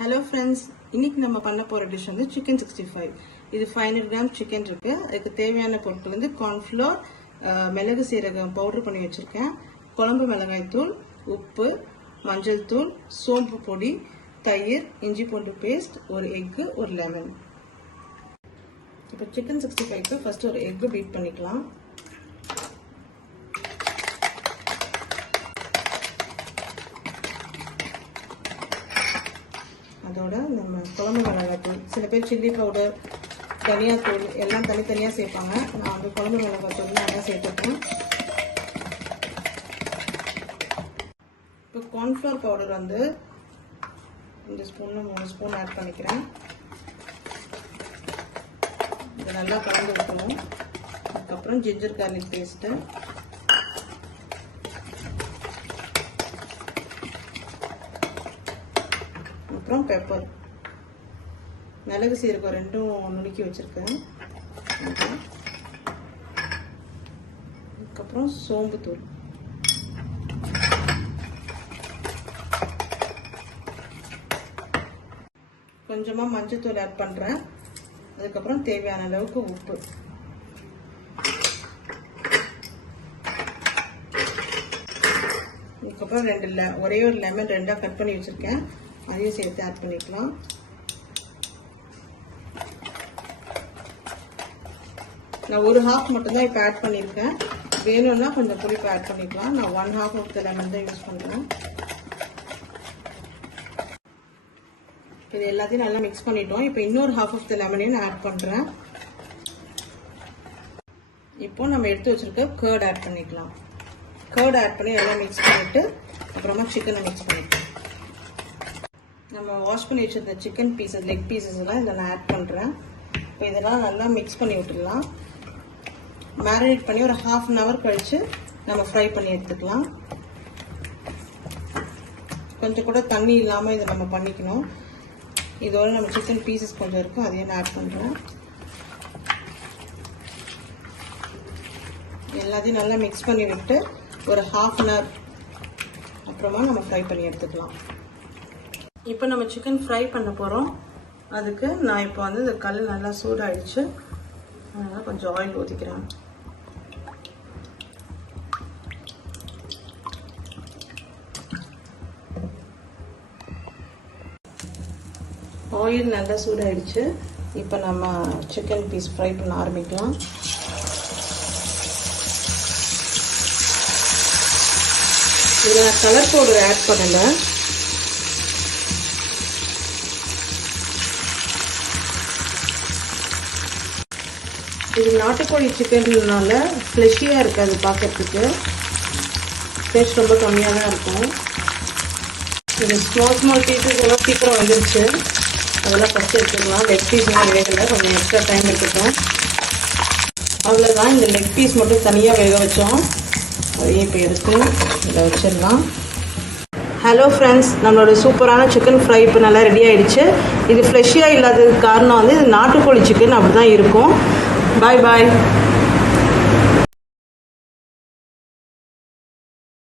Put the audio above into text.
Hello friends, இன்னைக்கு நம்ம பண்ண போற டிஷ் வந்து chicken 65. இது 500 கிராம் chicken இருக்கு. அதுக்கு தேவையான பொருட்கள் வந்து corn flour, மிளகு சீரகம் பவுடர் பண்ணி வச்சிருக்கேன். குழம்பு மிளகாய் தூள், உப்பு, மஞ்சள் தூள், சோம்பு பொடி, தயிர், இஞ்சி பூண்டு பேஸ்ட், ஒரு எக், ஒரு லெமன். இப்போ chicken 65க்கு ஃபர்ஸ்ட் ஒரு எக் பீட் பண்ணிக்கலாம். அதோட நம்ம குழம்பு மிளகாய் தூள், சில பேர் சில்லி பவுடர், தனியா தூள் எல்லாம் தனித்தனியாக சேர்ப்பாங்க. நான் வந்து குழம்பு மிளகாய் தூள் நல்லா சேர்த்துப்பேன். இப்போ கார்ன்ஃப்ளவர் பவுடர் வந்து 2 ஸ்பூன் 3 ஸ்பூன் ஆட் பண்ணிக்கிறேன். இது நல்லா கலந்து விட்டுணும். அதுக்கப்புறம் ஜிஞ்சர் கார்லிக் பேஸ்ட்டு, அப்புறம் பெப்பர், மிளகு சீரகம் ரெண்டும் நுணுக்கி வச்சிருக்கேன். அதுக்கப்புறம் சோம்பு தூள், கொஞ்சமா மஞ்சள் தூள் ஆட் பண்றேன். அதுக்கப்புறம் தேவையான அளவுக்கு உப்பு, அதுக்கப்புறம் ஒரே ஒரு லெமன் 2ஆ கட் பண்ணி வச்சிருக்கேன், அதையும் சேர்த்து ஆட் பண்ணிக்கலாம். நான் ஒரு ஹாஃப் மட்டும் தான் இப்போ ஆட் பண்ணியிருக்கேன். வேணும்னா கொஞ்சம் புளிப்பு ஆட் பண்ணிக்கலாம். நான் 1/2 ஆஃப் த லெமன் தான் யூஸ் பண்ணுறேன். இது எல்லாத்தையும் நல்லா மிக்ஸ் பண்ணிட்டோம். இப்போ இன்னொரு 1/2 ஆஃப் த லெமனையும் நான் ஆட் பண்ணுறேன். இப்போ நம்ம எடுத்து வச்சிருக்க கர்ட் ஆட் பண்ணிக்கலாம். கர்ட் ஆட் பண்ணி எல்லாம் மிக்ஸ் பண்ணிட்டு அப்புறமா சிக்கனை மிக்ஸ் பண்ணிக்கலாம். நம்ம வாஷ் பண்ணி வச்சிருந்த சிக்கன் பீசஸ், லெக் பீசஸ் எல்லாம் இதில் நான் ஆட் பண்ணுறேன். இப்போ இதெல்லாம் நல்லா மிக்ஸ் பண்ணி விட்டுடலாம். மேரினேட் பண்ணி ஒரு 1/2 அன் ஹவர் கழித்து நம்ம ஃப்ரை பண்ணி எடுத்துக்கலாம். கொஞ்சம் கூட தண்ணி இல்லாமல் இதை நம்ம பண்ணிக்கணும். இதோட நம்ம சிக்கன் பீசஸ் கொஞ்சம் இருக்கும், அதையும் நான் ஆட் பண்ணுறேன். எல்லாத்தையும் நல்லா மிக்ஸ் பண்ணி விட்டு ஒரு 1/2 அன் ஹவர் அப்புறமா நம்ம ஃப்ரை பண்ணி எடுத்துக்கலாம். இப்போ நம்ம சிக்கன் ஃப்ரை பண்ண போகிறோம். அதுக்கு நான் இப்போ வந்து இந்த கல் நல்லா சூடாயிடுச்சு, அதனால் கொஞ்சம் ஆயில் ஊற்றிக்கிறேன். ஆயில் நல்லா சூடாயிடுச்சு. இப்போ நம்ம சிக்கன் பீஸ் ஃப்ரை பண்ண ஆரம்பிக்கலாம். இதில் நான் கலர் பவுடர் ஆட் பண்ணலை. இது நாட்டுக்கோழி சிக்கன்னால ஃப்ளெஷியாக இருக்காது, பார்க்கறதுக்கு டேஸ்ட் ரொம்ப கம்மியாக தான் இருக்கும். இது ஸ்மால் பீஸஸ் எல்லாம் சீக்கிரம் வந்துருச்சு, அதெல்லாம் ஃபஸ்ட் எடுத்துக்கலாம். லெக் பீஸ்லாம் வேகலை, கொஞ்சம் எக்ஸ்ட்ரா டைம் எடுத்துட்டோம். அவ்வளோதான், இந்த லெக் பீஸ் மட்டும் தனியாக வேக வச்சோம். அதையே இப்போ எடுத்து இதை வச்சிடலாம். ஹலோ ஃப்ரெண்ட்ஸ், நம்மளோட சூப்பரான சிக்கன் ஃப்ரை இப்போ நல்லா ரெடி ஆகிடுச்சு. இது ஃப்ளெஷியாக இல்லாததுக்கு காரணம் வந்து இது நாட்டுக்கோழி சிக்கன் அப்படி தான் இருக்கும். Bye bye.